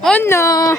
Oh no!